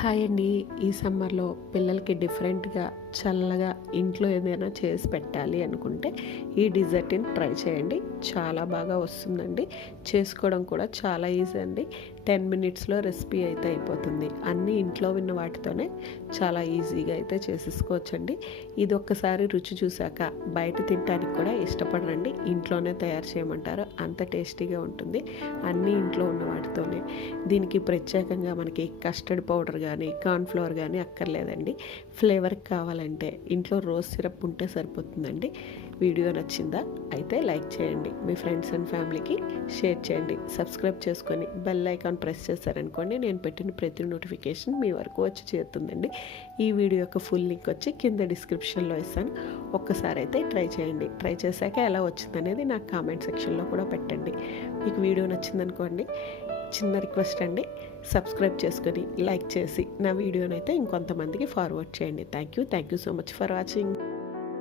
Hi అండి. ఈ సమ్మర్లో పిల్లలకి డిఫరెంట్గా చల్లగా ఇంట్లో ఏదైనా చేసి పెట్టాలి అనుకుంటే ఈ డిజర్ట్ని ట్రై చేయండి. చాలా బాగా వస్తుందండి. చేసుకోవడం కూడా చాలా ఈజీ అండి. 10 మినిట్స్లో రెసిపీ అయితే అయిపోతుంది. అన్నీ ఇంట్లో ఉన్న వాటితోనే చాలా ఈజీగా అయితే చేసేసుకోవచ్చండి. ఇది ఒక్కసారి రుచి చూశాక బయట తినడానికి కూడా ఇష్టపడరండి. ఇంట్లోనే తయారు చేయమంటారు, అంత టేస్టీగా ఉంటుంది. అన్నీ ఇంట్లో ఉన్న వాటితోనే. దీనికి ప్రత్యేకంగా మనకి కస్టర్డ్ పౌడర్ కానీ కార్న్ఫ్లవర్ కానీ అక్కర్లేదండి. ఫ్లేవర్కి కావాలంటే ఇంట్లో రోజ్ సిరప్ ఉంటే సరిపోతుందండి. వీడియో నచ్చిందా? అయితే లైక్ చేయండి, మీ ఫ్రెండ్స్ అండ్ ఫ్యామిలీకి షేర్ చేయండి. సబ్స్క్రైబ్ చేసుకొని బెల్ ఐకాన్ ప్రెస్ చేశారనుకోండి, నేను పెట్టిన ప్రతి నోటిఫికేషన్ మీ వరకు వచ్చి చేరుతుందండి. ఈ వీడియో యొక్క ఫుల్ లింక్ వచ్చి కింద డిస్క్రిప్షన్లో ఇస్తాను. ఒక్కసారి అయితే ట్రై చేయండి. ట్రై చేశాక ఎలా వచ్చిందనేది నాకు కామెంట్ సెక్షన్లో కూడా పెట్టండి. మీకు వీడియో నచ్చిందనుకోండి, చిన్న రిక్వెస్ట్ అండి, సబ్స్క్రైబ్ చేసుకొని లైక్ చేసి నా వీడియోనైతే ఇంకొంతమందికి ఫార్వర్డ్ చేయండి. Thank you so much for watching.